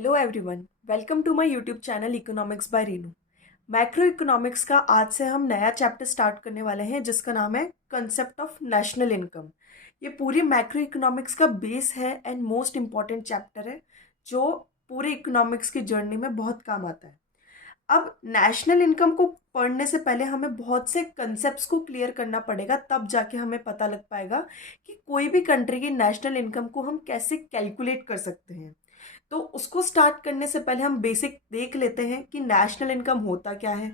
Hello everyone, welcome to my YouTube channel economics by Rinu. Macroeconomics का आज से हम नया चैप्टर स्टार्ट करने वाले हैं जिसका नाम है कंसेप्ट ऑफ नेशनल इनकम। ये पूरी मैक्रो इकोनॉमिक्स का बेस है एंड मोस्ट इम्पॉर्टेंट चैप्टर है जो पूरे इकोनॉमिक्स की जर्नी में बहुत काम आता है। अब नेशनल इनकम को पढ़ने से पहले हमें बहुत से कंसेप्ट्स को क्लियर करना पड़ेगा, तब जाके हमें पता लग पाएगा कि कोई भी कंट्री की नेशनल इनकम को हम कैसे कैलकुलेट कर सकते हैं। तो उसको स्टार्ट करने से पहले हम बेसिक देख लेते हैं कि नेशनल इनकम होता क्या है।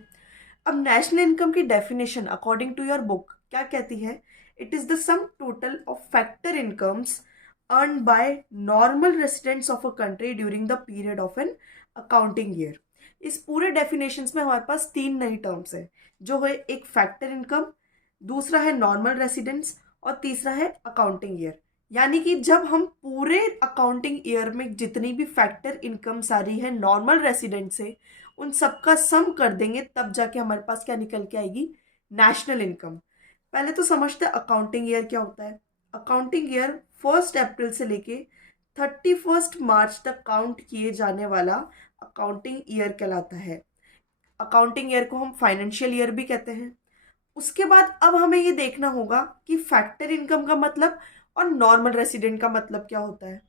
अब नेशनल इनकम की definition according to your book क्या कहती है? It is the sum total of factor incomes earn by normal residents of a country during the period of an accounting year. इस पूरे डेफिनेशंस में हमारे पास तीन नई टर्म्स है, जो है एक फैक्टर इनकम, दूसरा है नॉर्मल रेसिडेंस और तीसरा है अकाउंटिंग ईयर। यानी कि जब हम पूरे अकाउंटिंग ईयर में जितनी भी फैक्टर इनकम सारी है नॉर्मल रेसिडेंट से, उन सबका सम कर देंगे, तब जाके हमारे पास क्या निकल के आएगी? National income. पहले तो समझते हैं अकाउंटिंग ईयर क्या होता है। अकाउंटिंग ईयर 1 अप्रैल से लेके 31 मार्च तक काउंट किए जाने वाला अकाउंटिंग ईयर कहलाता है। अकाउंटिंग ईयर को हम फाइनेंशियल ईयर भी कहते हैं। उसके बाद अब हमें ये देखना होगा कि फैक्टर इनकम का मतलब और नॉर्मल रेसिडेंट का मतलब क्या होता है।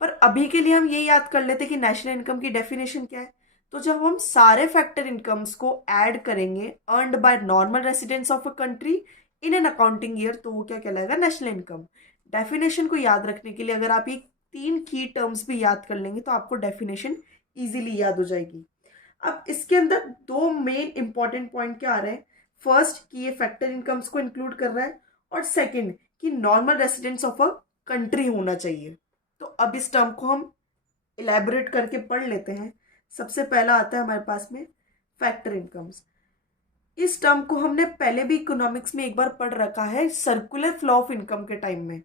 पर अभी के लिए हम ये याद कर लेते कि नेशनल इनकम की डेफिनेशन क्या है। तो जब हम सारे फैक्टर इनकम्स को ऐड करेंगे earned bye normal residents of a country in an accounting year, तो वो क्या कहलाएगा? National income. डेफिनेशन को याद रखने के लिए अगर आप ये तीन की टर्म्स भी याद कर लेंगे तो आपको डेफिनेशन इजीली याद हो जाएगी। अब इसके अंदर दो मेन इंपॉर्टेंट पॉइंट क्या आ रहे हैं? फर्स्ट कि ये फैक्टर इनकम्स को इंक्लूड कर रहा है, और सेकंड कि normal residents of a country होना चाहिए। तो अब इस टर्म को हम इलेबोरेट करके पढ़ लेते हैं। सबसे पहला आता है हमारे पास में फैक्टर इनकम्स। इस टर्म को हमने पहले भी इकोनॉमिक्स में एक बार पढ़ रखा है, सर्कुलर फ्लो ऑफ इनकम के टाइम में।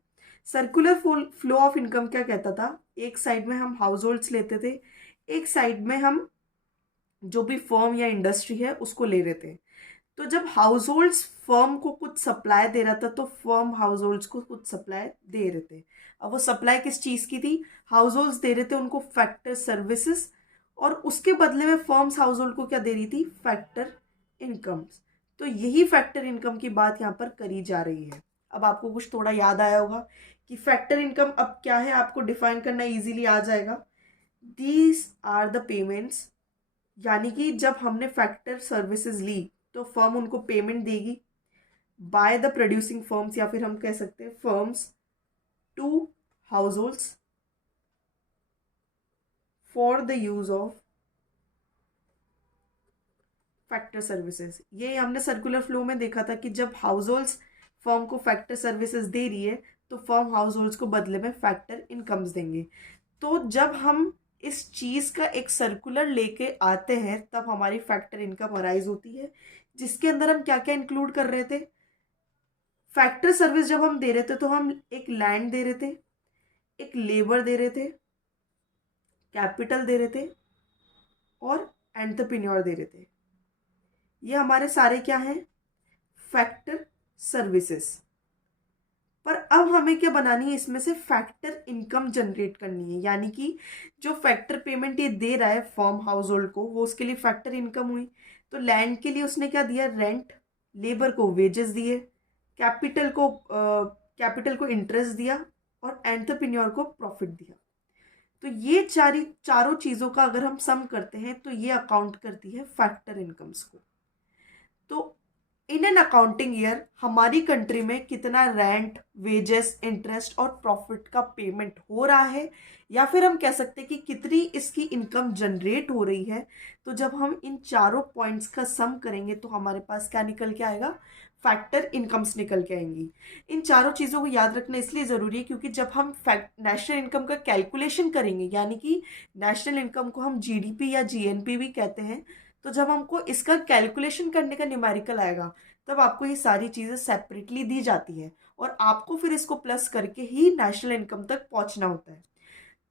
सर्कुलर फ्लो ऑफ इनकम क्या कहता था? एक साइड में हम हाउस होल्ड्स लेते थे, एक साइड में हम जो भी फर्म या इंडस्ट्री है उसको ले रहे थे। तो जब हाउस होल्ड्स फर्म को कुछ सप्लाई दे रहा था तो फर्म हाउस होल्ड्स को कुछ सप्लाई दे रहे थे। अब वो सप्लाई किस चीज़ की थी? हाउस होल्ड्स दे रहे थे उनको फैक्टर सर्विसेज, और उसके बदले में फर्म्स हाउस होल्ड को क्या दे रही थी? Factor incomes. तो यही फैक्टर इनकम की बात यहाँ पर करी जा रही है। अब आपको कुछ थोड़ा याद आया होगा कि फैक्टर इनकम अब क्या है, आपको डिफाइन करना इजीली आ जाएगा। दीज आर द पेमेंट्स, यानी कि जब हमने फैक्टर सर्विसेज ली तो फर्म उनको पेमेंट देगी बाय द प्रोड्यूसिंग फर्म्स, या फिर हम कह सकते हैं firms, to households for the use of factor services. ये हमने सर्कुलर फ्लो में देखा था कि जब हाउस होल्ड्स फर्म को फैक्टर सर्विसेज दे रही है तो फर्म हाउस होल्ड्स को बदले में फैक्टर इनकम्स देंगे। तो जब हम इस चीज का एक सर्कुलर लेके आते हैं तब हमारी फैक्टर इनकम अराइज होती है, जिसके अंदर हम क्या क्या इंक्लूड कर रहे थे? फैक्टर सर्विस जब हम दे रहे थे तो हम एक लैंड दे रहे थे, एक लेबर दे रहे थे, कैपिटल दे रहे थे और एंटरप्रेन्योर दे रहे थे। ये हमारे सारे क्या हैं? Factor services. पर अब हमें क्या बनानी है? इसमें से फैक्टर इनकम जनरेट करनी है, यानी कि जो फैक्टर पेमेंट ये दे रहा है फर्म हाउस होल्ड को, वो उसके लिए फैक्टर इनकम हुई। तो लैंड के लिए उसने क्या दिया? रेंट। लेबर को वेजेस दिए, कैपिटल को इंटरेस्ट दिया और एंटरप्रेन्योर को प्रॉफिट दिया। तो ये चारों चीजों का अगर हम सम करते हैं तो ये अकाउंट करती है फैक्टर इनकम्स को। तो इन एन अकाउंटिंग ईयर हमारी कंट्री में कितना रेंट, वेजेस, इंटरेस्ट और प्रॉफिट का पेमेंट हो रहा है, या फिर हम कह सकते हैं कि कितनी इसकी इनकम जनरेट हो रही है। तो जब हम इन चारों पॉइंट्स का सम करेंगे तो हमारे पास क्या निकल के आएगा? फैक्टर इनकम्स निकल के आएंगी। इन चारों चीज़ों को याद रखना इसलिए ज़रूरी है क्योंकि जब हम नेशनल इनकम का कैलकुलेशन करेंगे, यानी कि नेशनल इनकम को हम जीडीपी या जीएनपी भी कहते हैं, तो जब हमको इसका कैलकुलेशन करने का न्यूमेरिकल आएगा तब आपको ये सारी चीज़ें सेपरेटली दी जाती है और आपको फिर इसको प्लस करके ही नेशनल इनकम तक पहुंचना होता है।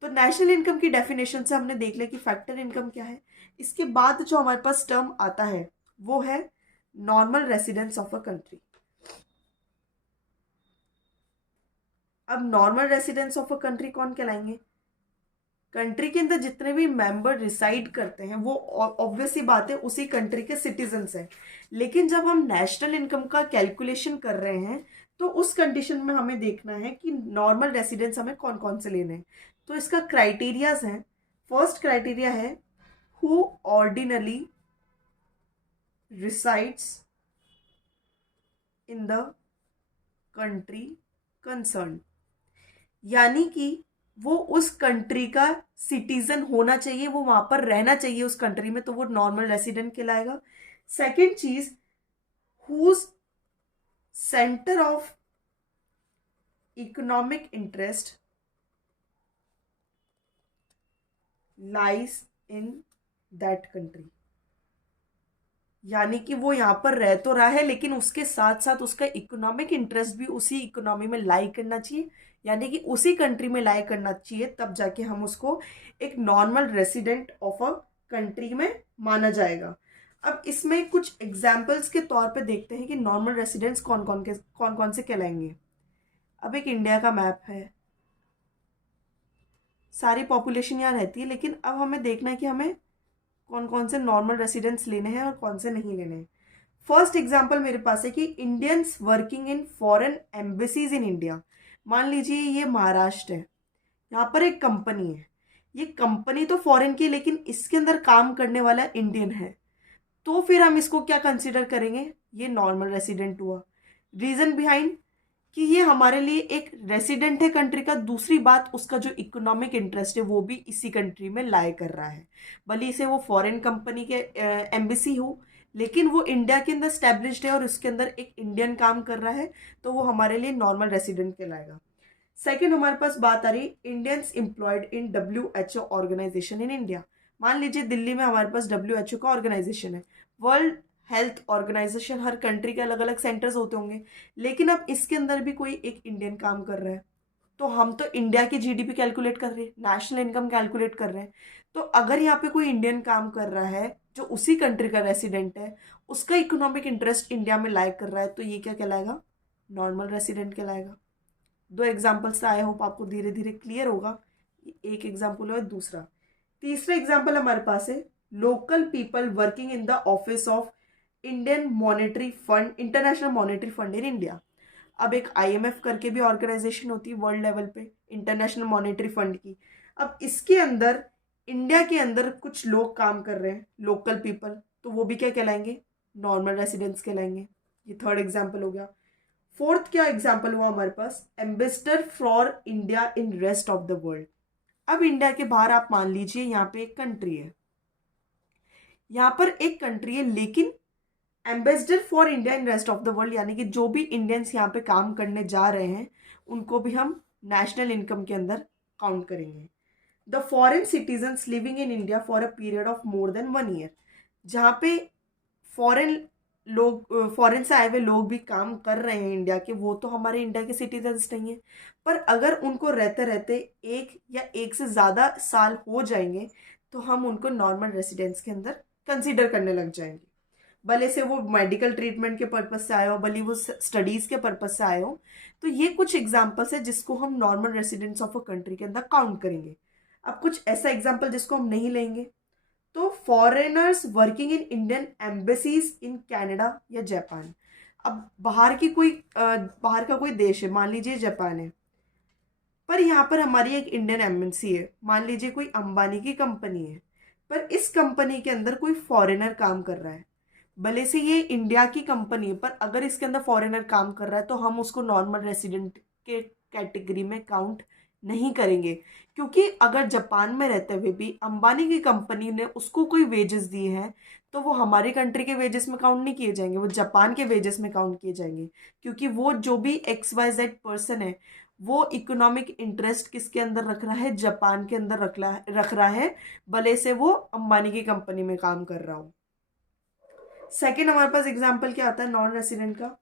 तो नेशनल इनकम की डेफिनेशन से हमने देख लिया कि फैक्टर इनकम क्या है। इसके बाद जो हमारे पास टर्म आता है वो है normal residence of a country. अब normal residence of a country कौन कहलाएंगे? कंट्री के अंदर जितने भी मेंबर रिसाइड करते हैं वो ऑब्वियस सी बात है उसी कंट्री के सिटीजन्स हैं। लेकिन जब हम नेशनल इनकम का कैलकुलेशन कर रहे हैं तो उस कंडीशन में हमें देखना है कि नॉर्मल रेसिडेंस हमें कौन कौन से लेने हैं। तो इसका क्राइटेरियाज हैं। फर्स्ट क्राइटेरिया है who ordinarily resides in the country concern, यानी कि वो उस कंट्री का सिटीजन होना चाहिए, वो वहां पर रहना चाहिए उस कंट्री में, तो वो नॉर्मल रेसिडेंट कहलाएगा। सेकेंड चीज, whose centre of economic interest lies in that country, यानी कि वो यहाँ पर रह तो रहा है लेकिन उसके साथ साथ उसका इकोनॉमिक इंटरेस्ट भी उसी इकोनॉमी में लाई करना चाहिए, यानी कि उसी कंट्री में लाई करना चाहिए, तब जाके हम उसको एक normal resident of a country में माना जाएगा। अब इसमें कुछ एग्जाम्पल्स के तौर पे देखते हैं कि नॉर्मल रेसिडेंट्स कौन कौन से कहलाएंगे। अब एक इंडिया का मैप है, सारी पॉपुलेशन यहाँ रहती है, लेकिन अब हमें देखना है कि हमें कौन कौन से नॉर्मल रेसिडेंट्स लेने हैं और कौन से नहीं लेने हैं। फर्स्ट एग्जांपल मेरे पास है कि Indians working in foreign embassies in India. मान लीजिए ये महाराष्ट्र है, यहाँ पर एक कंपनी है, ये कंपनी तो फॉरेन की लेकिन इसके अंदर काम करने वाला इंडियन है, तो फिर हम इसको क्या कंसिडर करेंगे, ये नॉर्मल रेसिडेंट हुआ। रीजन बिहाइंड कि ये हमारे लिए एक रेसिडेंट है कंट्री का, दूसरी बात उसका जो इकोनॉमिक इंटरेस्ट है वो भी इसी कंट्री में लाई कर रहा है, भले से वो फॉरेन कंपनी के एम्बेसी हो लेकिन वो इंडिया के अंदर स्टैब्लिश्ड है और उसके अंदर एक इंडियन काम कर रहा है, तो वो हमारे लिए नॉर्मल रेसिडेंट कहलाएगा। सेकेंड हमारे पास बात आ रही Indians employed in WHO organisation in India. मान लीजिए दिल्ली में हमारे पास WHO का ऑर्गेनाइजेशन है, वर्ल्ड हेल्थ ऑर्गेनाइजेशन, हर कंट्री के अलग अलग सेंटर्स होते होंगे, लेकिन अब इसके अंदर भी कोई एक इंडियन काम कर रहा है, तो हम तो इंडिया की GDP कैलकुलेट कर रहे हैं, नेशनल इनकम कैलकुलेट कर रहे हैं, तो अगर यहाँ पे कोई इंडियन काम कर रहा है जो उसी कंट्री का रेसिडेंट है, उसका इकोनॉमिक इंटरेस्ट इंडिया में लाई कर रहा है, तो ये क्या कहलाएगा, नॉर्मल रेसिडेंट कहलाएगा। दो एग्जाम्पल्स आई होप आपको धीरे धीरे क्लियर होगा, एक एग्जाम्पल है दूसरा। तीसरा एग्जाम्पल हमारे पास है local people working in the office of Indian monetary fund, international monetary fund in India. अब एक IMF करके भी ऑर्गेनाइजेशन होती है वर्ल्ड लेवल पे, इंटरनेशनल मॉनेटरी फंड की। अब इसके अंदर इंडिया के अंदर कुछ लोग काम कर रहे हैं, लोकल पीपल, तो वो भी क्या कहलाएंगे, नॉर्मल रेसिडेंट्स कहलाएंगे। ये थर्ड एग्जाम्पल हो गया। फोर्थ क्या एग्जाम्पल हुआ हमारे पास, ambassador for India in rest of the world. अब इंडिया के बाहर आप मान लीजिए यहाँ पे एक कंट्री है, यहाँ पर एक कंट्री है लेकिन ambassador for India in rest of the world, यानी कि जो भी इंडियंस यहाँ पे काम करने जा रहे हैं उनको भी हम नेशनल इनकम के अंदर काउंट करेंगे। The foreign citizens living in India for a period of more than 1 year, जहाँ पे फॉरेन लोग, फॉरेन से आए हुए लोग भी काम कर रहे हैं इंडिया के, वो तो हमारे इंडिया के सिटीजन्स नहीं है, पर अगर उनको रहते रहते एक या एक से ज़्यादा साल हो जाएंगे तो हम उनको नॉर्मल रेसिडेंस के अंदर कंसीडर करने लग जाएंगे, भले से वो मेडिकल ट्रीटमेंट के पर्पज से आए हो, भले वो स्टडीज के पर्पज से आए हो। तो ये कुछ एग्जाम्पल्स है जिसको हम normal residents of a country के अंदर काउंट करेंगे। अब कुछ ऐसा एग्जाम्पल जिसको हम नहीं लेंगे, तो foreigners working in Indian embassies in Canada या जापान। अब बाहर का कोई देश है, मान लीजिए जापान है, पर यहाँ पर हमारी एक इंडियन एम्बेसी है, मान लीजिए कोई अंबानी की कंपनी है, पर इस कंपनी के अंदर कोई फॉरेनर काम कर रहा है, भले से ये इंडिया की कंपनी है, पर अगर इसके अंदर फॉरेनर काम कर रहा है तो हम उसको नॉर्मल रेसिडेंट के कैटेगरी में काउंट नहीं करेंगे, क्योंकि अगर जापान में रहते हुए भी अंबानी की कंपनी ने उसको कोई वेजेस दिए हैं तो वो हमारी कंट्री के वेजेस में काउंट नहीं किए जाएंगे, वो जापान के वेजेस में काउंट किए जाएंगे, क्योंकि वो जो भी XYZ पर्सन है वो इकोनॉमिक इंटरेस्ट किसके अंदर रख रहा है, जापान के अंदर रख रहा है, भले से वो अंबानी की कंपनी में काम कर रहा हो। सेकेंड हमारे पास एग्जाम्पल क्या आता है नॉन रेसिडेंट का,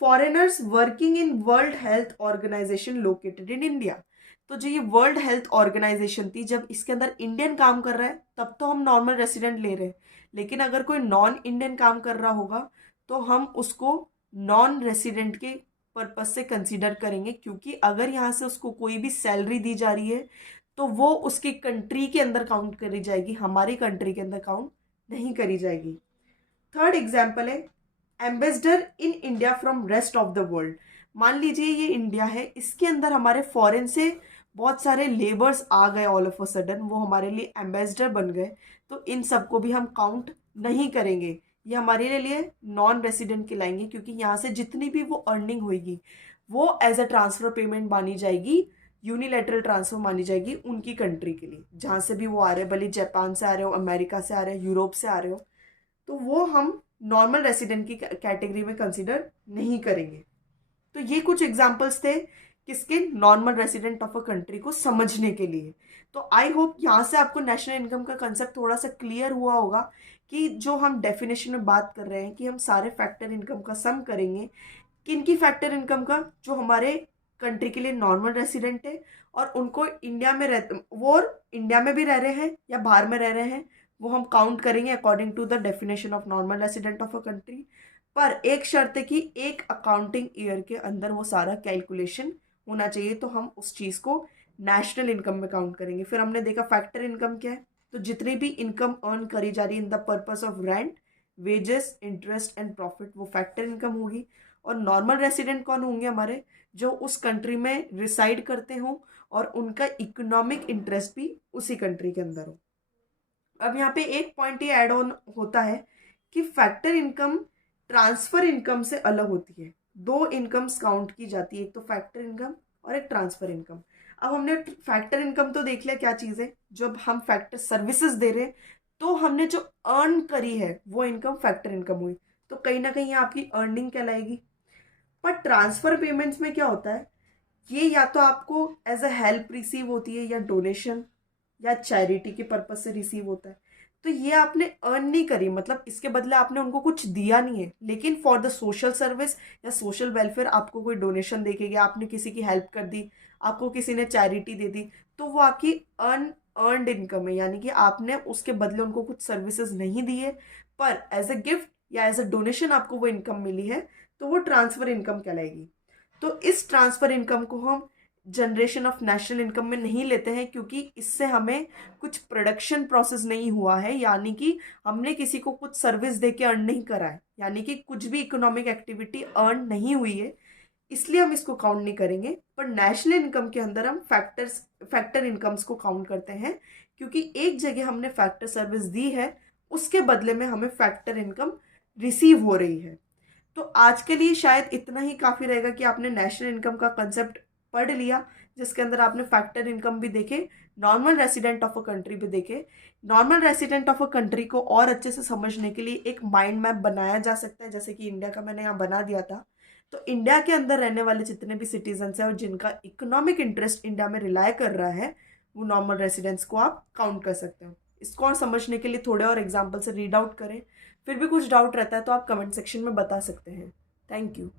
foreigners working in world health organization located in India. तो जो ये वर्ल्ड हेल्थ ऑर्गेनाइजेशन थी, जब इसके अंदर इंडियन काम कर रहा है तब तो हम नॉर्मल रेसिडेंट ले रहे हैं, लेकिन अगर कोई नॉन इंडियन काम कर रहा होगा तो हम उसको नॉन रेसिडेंट के पर्पज से कंसीडर करेंगे, क्योंकि अगर यहाँ से उसको कोई भी सैलरी दी जा रही है तो वो उसकी कंट्री के अंदर काउंट करी जाएगी, हमारी कंट्री के अंदर काउंट नहीं करी जाएगी। थर्ड एग्जाम्पल है ambassador in India from rest of the world. मान लीजिए ये इंडिया है, इसके अंदर हमारे फॉरेन से बहुत सारे लेबर्स आ गए ऑल ऑफ अ सडन, वो हमारे लिए एम्बेसडर बन गए, तो इन सबको भी हम काउंट नहीं करेंगे, ये हमारे लिए नॉन रेसिडेंट कहलाएंगे, क्योंकि यहाँ से जितनी भी वो अर्निंग होगी वो एज अ ट्रांसफर पेमेंट मानी जाएगी, यूनिलेटरल ट्रांसफर मानी जाएगी उनकी कंट्री के लिए, जहाँ से भी वो आ रहे हैं, भले जापान से आ रहे हो, अमेरिका से आ रहे हो, यूरोप से आ रहे हो, तो वो हम नॉर्मल रेसिडेंट की कैटेगरी में कंसिडर नहीं करेंगे। तो ये कुछ एग्जांपल्स थे किसके, normal resident of a country को समझने के लिए। तो आई होप यहाँ से आपको नेशनल इनकम का कंसेप्ट थोड़ा सा क्लियर हुआ होगा कि जो हम डेफिनेशन में बात कर रहे हैं कि हम सारे फैक्टर इनकम का सम करेंगे, किन की फैक्टर इनकम का, जो हमारे कंट्री के लिए नॉर्मल रेसिडेंट है और उनको इंडिया में वो और इंडिया में भी रह रहे हैं या बाहर में रह रहे हैं, वो हम काउंट करेंगे according to the definition of normal resident of a country. पर एक शर्त है कि एक अकाउंटिंग ईयर के अंदर वो सारा कैलकुलेशन होना चाहिए, तो हम उस चीज़ को नेशनल इनकम में काउंट करेंगे। फिर हमने देखा फैक्टर इनकम क्या है, तो जितनी भी इनकम अर्न करी जा रही है in the purpose of rent, wages, interest and profit, वो फैक्टर इनकम होगी। और नॉर्मल रेसिडेंट कौन होंगे हमारे, जो उस कंट्री में रिसाइड करते हों और उनका इकोनॉमिक इंटरेस्ट भी उसी कंट्री के अंदर हो। अब यहाँ पे एक पॉइंट ये ऐड ऑन होता है कि फैक्टर इनकम ट्रांसफर इनकम से अलग होती है। दो इनकम्स काउंट की जाती है, एक तो फैक्टर इनकम और एक ट्रांसफर इनकम। अब हमने फैक्टर इनकम तो देख लिया क्या चीज़ है, जब हम फैक्टर सर्विसेज दे रहे हैं तो हमने जो अर्न करी है वो इनकम फैक्टर इनकम हुई, तो कहीं ना कहीं आपकी अर्निंग कहलाएगी। पर ट्रांसफर पेमेंट्स में क्या होता है, ये या तो आपको एज अ हेल्प रिसीव होती है या डोनेशन या चैरिटी के पर्पज से रिसीव होता है, तो ये आपने अर्न नहीं करी, मतलब इसके बदले आपने उनको कुछ दिया नहीं है, लेकिन फॉर द सोशल सर्विस या सोशल वेलफेयर आपको कोई डोनेशन दे के गया, आपने किसी की हेल्प कर दी, आपको किसी ने चैरिटी दे दी, तो वो आपकी अर्नड इनकम है, यानी कि आपने उसके बदले उनको कुछ सर्विसेज नहीं दी है, पर एज अ गिफ्ट या एज अ डोनेशन आपको वो इनकम मिली है, तो वो ट्रांसफर इनकम कहलाएगी। तो इस ट्रांसफर इनकम को हम जनरेशन ऑफ नेशनल इनकम में नहीं लेते हैं, क्योंकि इससे हमें कुछ प्रोडक्शन प्रोसेस नहीं हुआ है, यानी कि हमने किसी को कुछ सर्विस दे के अर्न नहीं करा है, यानी कि कुछ भी इकोनॉमिक एक्टिविटी अर्न नहीं हुई है, इसलिए हम इसको काउंट नहीं करेंगे। पर नेशनल इनकम के अंदर हम फैक्टर इनकम्स को काउंट करते हैं, क्योंकि एक जगह हमने फैक्टर सर्विस दी है, उसके बदले में हमें फैक्टर इनकम रिसीव हो रही है। तो आज के लिए शायद इतना ही काफ़ी रहेगा कि आपने नेशनल इनकम का कंसेप्ट पढ़ लिया, जिसके अंदर आपने फैक्टर इनकम भी देखे, normal resident of a country भी देखे। Normal resident of a country को और अच्छे से समझने के लिए एक माइंड मैप बनाया जा सकता है, जैसे कि इंडिया का मैंने यहाँ बना दिया था। तो इंडिया के अंदर रहने वाले जितने भी सिटीजन्स हैं और जिनका इकोनॉमिक इंटरेस्ट इंडिया में रिलाय कर रहा है, वो नॉर्मल रेसिडेंट्स को आप काउंट कर सकते हो। इसको और समझने के लिए थोड़े और एग्जाम्पल से रीड आउट करें, फिर भी कुछ डाउट रहता है तो आप कमेंट सेक्शन में बता सकते हैं। Thank you.